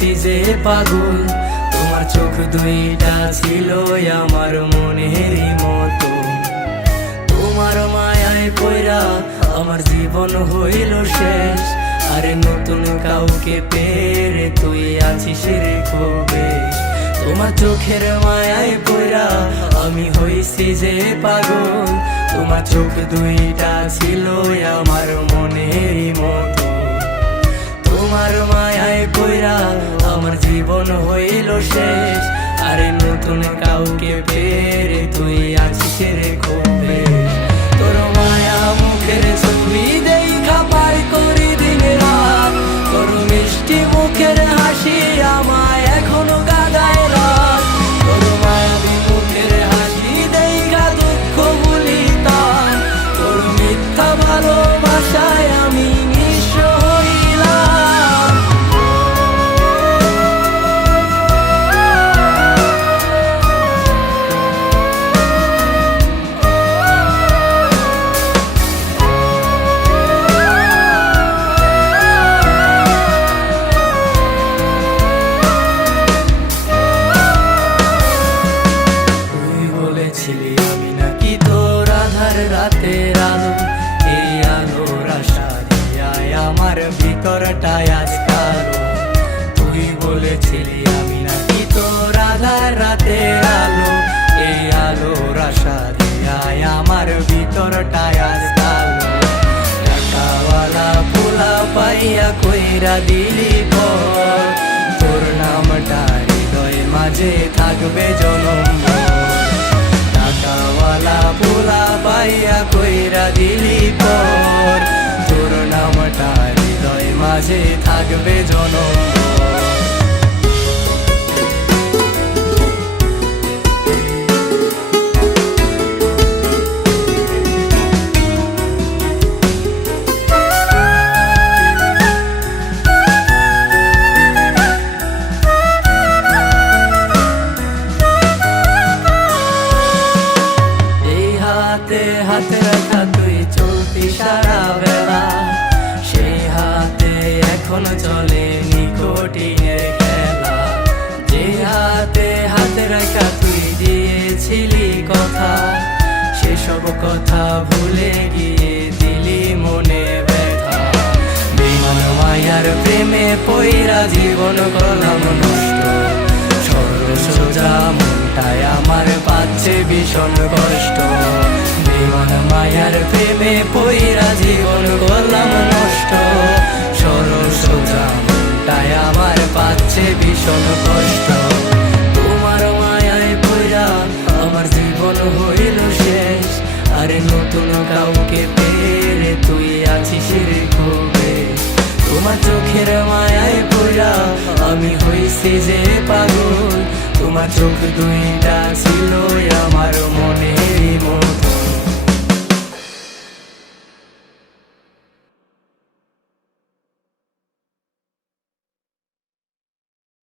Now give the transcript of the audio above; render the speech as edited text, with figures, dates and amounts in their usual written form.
হইছি যে পাগল, তোমার চোখ দুইটা ছিল আমার মনেরই মতো। তোমার মায়ায় পয়রা আমার জীবন হইল শেষ, আরে নতুন কাউকে পেরে তুই আছিস রে কবে। তোমার চোখের মায়ায় পয়রা আমি হইছি যে পাগল, তোমার চোখ দুইটা ছিল আমার মনেরই মতো। তোমার মায়ায় পয়রা আমার জীবন হইল শেষ, আরে নতুন কাউকে পেরে তুই আছিস রে কবে। তোর মায়া মুখের ছবি দেখা পার করি দিন রাত, তোর মিষ্টি মুখের হাসি আমায় এখনো কাঁদায় রাত। তোর মায়াবী মুখের হাসি দেখা দুঃখ ভুলিতাম, তোর মিথ্যা ভালোবাসায় আমি নিঃস্ব হইলাম। বলেছিলি আমি নাকি তোর আধার রাতের আলো, এই আলোর আশা দিয়ায় আমার ভিতরটায় আজ কালো। তুই বলেছিলি আমি নাকি তোর আধার রাতের আলো, এই আলোর আশা দিয়ায় আমার ভিতরটায় আজ কালো। টাকাওয়ালা পোলা পাইয়া কইরা দিলি পর, তোর নামটা হৃদয় মাঝে থাকবে জনম। টাকাওয়ালা পোলা পাইয়া কইরা দিলি পর, তোর নামটা হৃদয় মাঝে থাকবে জনম। হাতে রাখা তুই চলতি সারা বেলা, সেই হাতে এখন চলে নিকোটিনের খেলা। যে হাতে হাতে রাখা তুই দিয়েছিলি কথা, সেসব কথা ভুলে গিয়ে দিলি মনে ব্যথা। বেমান মায়ার প্রেমে পয়রা জীবন করলাম নষ্ট, সরল সোজা মনটায় আমার পাচ্ছে ভীষণ কষ্ট। বেমান মায়ার প্রেমে পয়রা জীবন করলাম নষ্ট, সরল সোজা মনটায় আমার পাচ্ছে ভীষণ কষ্ট। তোমার মায়ায় পয়রা আমার জীবন হইল শেষ, আরে নতুন কাউকে পেরে তুই আছিস রে কবে। তোমার চোখের মায়ায় পয়রা আমি হইছি যে পাগল, তোমার চোখ দুইটা ছিল আমার মনেরই মতো।